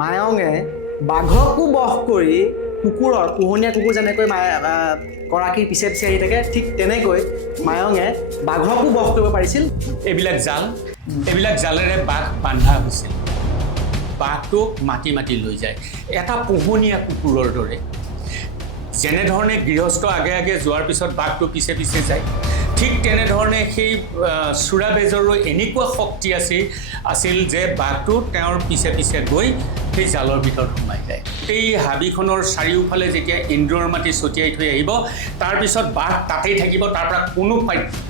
মায়ঙে বাঘকো বশ কৰি কুকুৰৰ পোহনীয়া কুকুৰ যেনেকৈ গৰাকীৰ পিছে পিছে আহি থাকে ঠিক তেনেকৈ মায়ঙে বাঘকো বশ কৰিব পাৰিছিল। এইবিলাক জালেৰে বাঘ বান্ধা হৈছিল। বাঘটোক মাতি মাতি লৈ যায় এটা পোহনীয়া কুকুৰৰ দৰে। যেনেধৰণে গৃহস্থ আগে আগে যোৱাৰ পিছত বাঘটো পিছে পিছে যায়, ঠিক তেনেধৰণে সেই চোৰাবেজৰো এনেকুৱা শক্তি আছিল যে বাঘটো তেওঁৰ পিছে পিছে গৈ সেই জালৰ ভিতৰত সোমাই যায়। এই হাবিখনৰ চাৰিওফালে যেতিয়া এন্দুৰৰ মাটি ছটিয়াই থৈ আহিব, তাৰপিছত বাঘ তাতেই থাকিব, তাৰ পৰা কোনো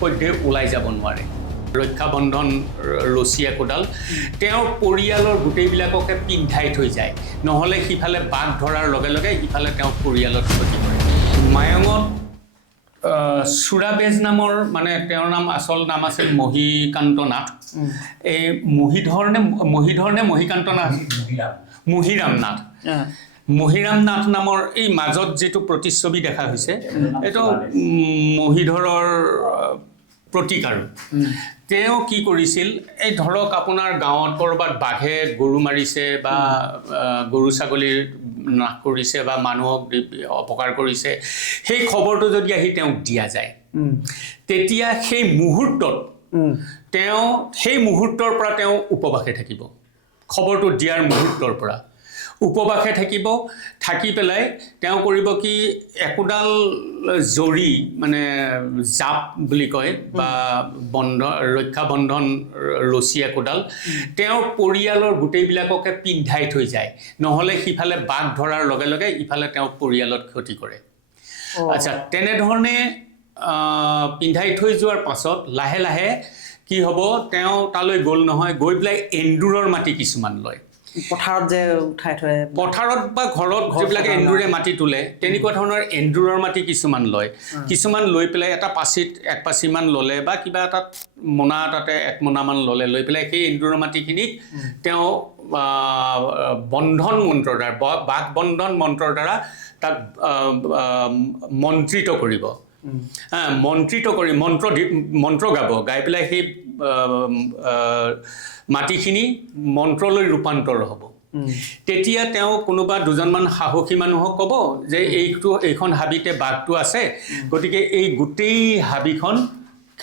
পধ্যে ওলাই যাব নোৱাৰে। ৰক্ষাবন্ধন ৰছী একোডাল তেওঁৰ পৰিয়ালৰ গোটেইবিলাককে পিন্ধাই থৈ যায়, নহ'লে সিফালে বাঘ ধৰাৰ লগে লগে ইফালে তেওঁ পৰিয়ালত ক্ষতি কৰে। মায়ঙত চোৰাবেজ নামৰ তেওঁৰ আচল নাম আছিল মহীকান্ত নাথ। এই মহীৰাম নাথ। মহীৰাম নাথ নামৰ এই মাজত যিটো প্ৰতিচ্ছবি দেখা হৈছে, এইটো মহীধৰৰ প্ৰতীক আৰু। তেওঁ কি কৰিছিল, এই ধৰক আপোনাৰ গাঁৱত ক'ৰবাত বাঘে গৰু মাৰিছে বা গৰু ছাগলীৰ নাশ কৰিছে বা মানুহক অপকাৰ কৰিছে, সেই খবৰটো যদি আহি তেওঁক দিয়া যায়, তেতিয়া সেই মুহূৰ্তৰ পৰা তেওঁ উপবাসে থাকিব। খবৰটো দিয়াৰ মুহূৰ্তৰ পৰা উপবাসে থাকি পেলাই তেওঁ কৰিব কি, একোডাল জৰি জাপ বুলি কয় বা ৰক্ষাবন্ধন ৰছী একোডাল তেওঁৰ পৰিয়ালৰ গোটেইবিলাককে পিন্ধাই থৈ যায়, নহ'লে সিফালে বাঘ ধৰাৰ লগে লগে ইফালে তেওঁ পৰিয়ালত ক্ষতি কৰে। আচ্ছা, তেনেধৰণে পিন্ধাই থৈ যোৱাৰ পাছত লাহে লাহে কি হ'ব, তেওঁ তালৈ গ'ল নহয়, গৈ পেলাই এন্দুৰৰ মাটি কিছুমান লয়। পথাৰত যে উঠাই থয়, পথাৰত বা ঘৰত যিবিলাকে এন্দুৰে মাটি তোলে, তেনেকুৱা ধৰণৰ এন্দুৰৰ মাটি কিছুমান লয়। কিছুমান লৈ পেলাই এটা পাচিত এক পাচিমান ল'লে বা কিবা এটাত মোনা এটাতে এক মোনামান ল'লে, লৈ পেলাই সেই এন্দুৰৰ মাটিখিনিক তেওঁ বন্ধন মন্ত্ৰৰ দ্বাৰা, বাঘ বন্ধন মন্ত্ৰৰ দ্বাৰা তাক মন্ত্ৰিত কৰিব। মন্ত্ৰিত কৰি মন্ত্ৰ গাই পেলাই সেই মাটিখিনি মন্ত্ৰলৈ ৰূপান্তৰ হ'ব। তেতিয়া তেওঁ কোনোবা দুজনমান সাহসী মানুহক ক'ব যে এইখন হাবিতে বাঘটো আছে, গতিকে এই গোটেই হাবিখন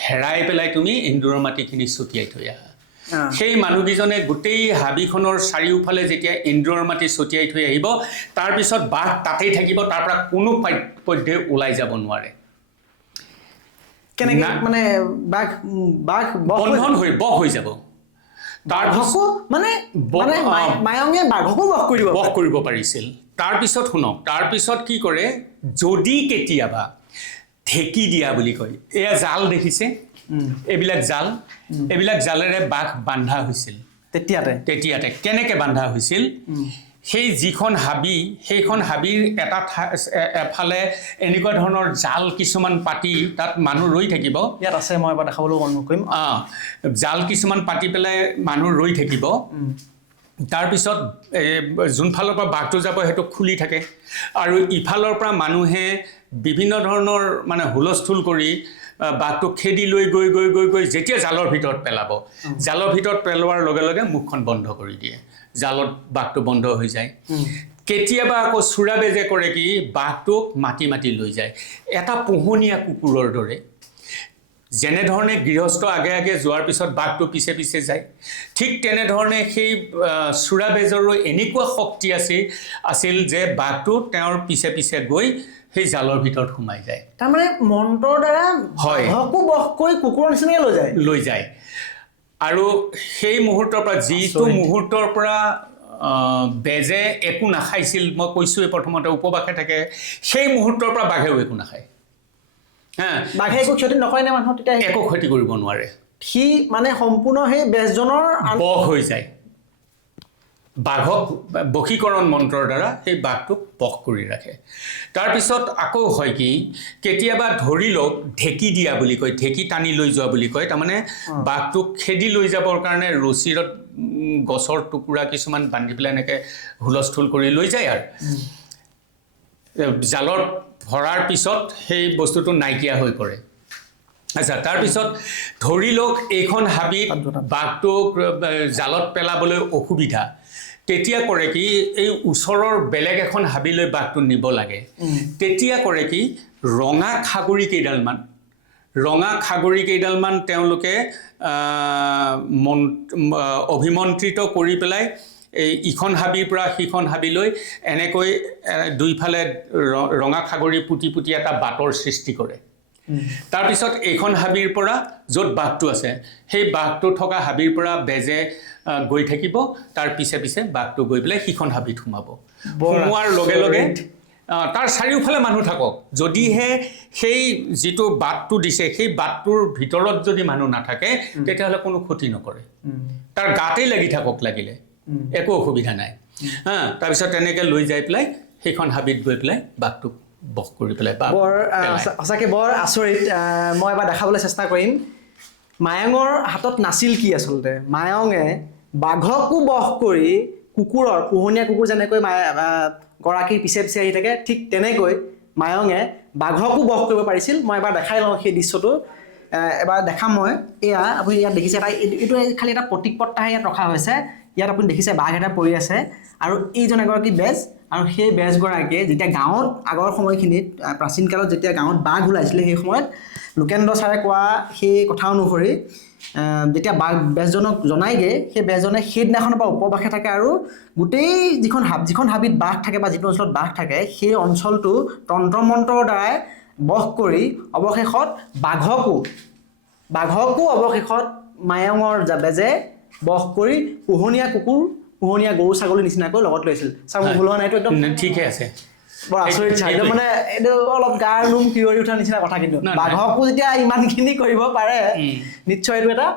ঘেৰাই পেলাই তুমি এন্দুৰৰ মাটিখিনি ছটিয়াই থৈ আহা। সেই মানুহকেইজনে গোটেই হাবিখনৰ চাৰিওফালে যেতিয়া এন্দুৰৰ মাটি ছটিয়াই থৈ আহিব, তাৰপিছত বাঘ তাতেই থাকিব, তাৰ পৰা কোনো পধ্যে ওলাই যাব নোৱাৰে। কেনেকৈ বাঘ বশ হৈ যাব। মায়ঙে বাঘকো বশ কৰিব পাৰিছিল। তাৰপিছত শুনক, তাৰপিছত কি কৰে, যদি কেতিয়াবা ঢেঁকী দিয়া বুলি কয়, এয়া জাল দেখিছে, এইবিলাক জালেৰে বাঘ বান্ধা হৈছিল। তেতিয়াতে কেনেকৈ বান্ধা হৈছিল, সেই যিখন হাবি, সেইখন হাবিৰ এফালে এনেকুৱা ধৰণৰ জাল কিছুমান পাতি তাত মানুহ ৰৈ থাকিব। ইয়াত আছে, মই এবাৰ দেখাবলৈ অনুৰোধ কৰিম। জাল কিছুমান পাতি পেলাই মানুহ ৰৈ থাকিব। তাৰপিছত যোনফালৰ পৰা বাঘটো যাব সেইটো খুলি থাকে, আৰু ইফালৰ পৰা মানুহে বিভিন্ন ধৰণৰ হুলস্থুল কৰি বাঘটোক খেদি লৈ গৈ গৈ গৈ গৈ যেতিয়া জালৰ ভিতৰত পেলাব, জালৰ ভিতৰত পেলোৱাৰ লগে লগে মুখখন বন্ধ কৰি দিয়ে, জালত বাঘটো বন্ধ হৈ যায়। কেতিয়াবা আকৌ চোৰাবেজে কৰে কি, বাঘটোক মাতি মাতি লৈ যায় এটা পোহনীয়া কুকুৰৰ দৰে। যেনেধৰণে গৃহস্থ আগে আগে যোৱাৰ পিছত বাঘটো পিছে পিছে যায়, ঠিক তেনেধৰণে সেই চোৰাবেজৰো এনেকুৱা শক্তি আছিল যে বাঘটো তেওঁৰ পিছে পিছে গৈ সেই জালৰ ভিতৰত সোমাই যায়। তাৰমানে মন্ত্ৰৰ দ্বাৰা বাঘকো বশ কৰি কুকুৰৰ নিচিনাকৈ লৈ যায়। আৰু সেই মুহূৰ্তৰ পৰা, যিটো মুহূৰ্তৰ পৰা বেজে একো নাখাইছিল, মই কৈছোঁৱেই প্ৰথমতে উপবাসে থাকে, সেই মুহূৰ্তৰ পৰা বাঘেও একো নাখায়। বাঘে একো ক্ষতি নকৰে নে মানুহক? তেতিয়া একো ক্ষতি কৰিব নোৱাৰে। সি সম্পূৰ্ণ সেই বেজজনৰ বশ হৈ যায়। বাঘক বশীকৰণ মন্ত্ৰৰ দ্বাৰা সেই বাঘটোক বশ কৰি ৰাখে। তাৰপিছত আকৌ হয় কি, কেতিয়াবা ধৰি লওক ঢেঁকী দিয়া বুলি কয়, ঢেঁকী টানি লৈ যোৱা বুলি কয়। তাৰমানে বাঘটোক খেদি লৈ যাবৰ কাৰণে ৰছীৰত গছৰ টুকুৰা কিছুমান বান্ধি পেলাই এনেকৈ হুলস্থুল কৰি লৈ যায়, আৰু জালত ভৰাৰ পিছত সেই বস্তুটো নাইকিয়া হৈ পৰে। আচ্ছা, তাৰপিছত ধৰি লওক এইখন হাবিত বাঘটোক জালত পেলাবলৈ অসুবিধা, তেতিয়া কৰে কি এই ওচৰৰ বেলেগ এখন হাবিলৈ বাঘটো নিব লাগে তেতিয়া কৰে কি ৰঙা খাগৰি কেইডালমান তেওঁলোকে অভিমন্ত্ৰিত কৰি পেলাই এই ইখন হাবিৰ পৰা সিখন হাবিলৈ এনেকৈ দুইফালে ৰঙা খাগৰি পুতি পুতি এটা বাটৰ সৃষ্টি কৰে তাৰপিছত এইখন হাবিৰ পৰা য'ত বাঘটো আছে সেই বাঘটো থকা হাবিৰ পৰা বেজে গৈ থাকিব তাৰ পিছে পিছে বাঘটো গৈ পেলাই সিখন হাবিত সোমোৱাৰ লগে লগে তাৰ চাৰিওফালে মানুহ থাকক যদিহে সেই যিটো বাটটো দিছে সেই বাটটোৰ ভিতৰত যদি মানুহ নাথাকে তেতিয়াহ'লে কোনো ক্ষতি নকৰে তাৰ গাতেই লাগি থাকক লাগিলে একো অসুবিধা নাই তাৰপিছত তেনেকৈ লৈ যাই পেলাই সেইখন হাবিত গৈ পেলাই বাঘটোক বশ কৰি পেলাই বৰ সঁচাকৈ বৰ আচৰিত মই এবাৰ দেখাবলৈ চেষ্টা কৰিম মায়ঙৰ হাতত নাছিল কি আচলতে মায়ঙে বাঘকো বশ কৰি পোহনীয়া কুকুৰ যেনেকৈ গৰাকীৰ পিছে পিছে আহি থাকে ঠিক তেনেকৈ মায়ঙে বাঘকো বশ কৰিব পাৰিছিল মই এবাৰ দেখাই লওঁ সেই দৃশ্যটো এবাৰ দেখাম মই এয়া আপুনি ইয়াত দেখিছে এটা এইটো খালি এটা প্ৰতীকপট্টাহে ইয়াত ৰখা হৈছে ইয়াত আপুনি দেখিছে বাঘ এটা পৰি আছে আৰু এইজন এগৰাকী বেজ আৰু সেই বেজগৰাকীয়ে যেতিয়া গাঁৱত আগৰ সময়খিনিত প্ৰাচীন কালত যেতিয়া গাঁৱত বাঘ ওলাইছিলে সেই সময়ত লোকেন্দ্ৰ ছাৰে কোৱা সেই কথা অনুসৰি যেতিয়া বাঘ বেজজনক জনায়গৈ সেই বেজজনে সেইদিনাখনৰ পৰা উপবাসে থাকে আৰু গোটেই যিখন হাবিত বাঘ থাকে বা যিটো অঞ্চলত বাঘ থাকে সেই অঞ্চলটো তন্ত্ৰ মন্ত্ৰৰ দ্বাৰাই বশ কৰি অৱশেষত বাঘকো অৱশেষত মায়ঙৰ বেজে বশ কৰি পোহনীয়া গৰু ছাগলীৰ নিচিনাকৈ লগত লৈছিল চাব ভুল হোৱা নাইতো একদম ঠিকে আছে বৰ আচৰিত চাই মানে এইটো অলপ গাৰ নোম শিয়ৰি উঠাৰ নিচিনা কথা কিন্তু বাঘকো যেতিয়া ইমানখিনি কৰিব পাৰে নিশ্চয় এইটো এটা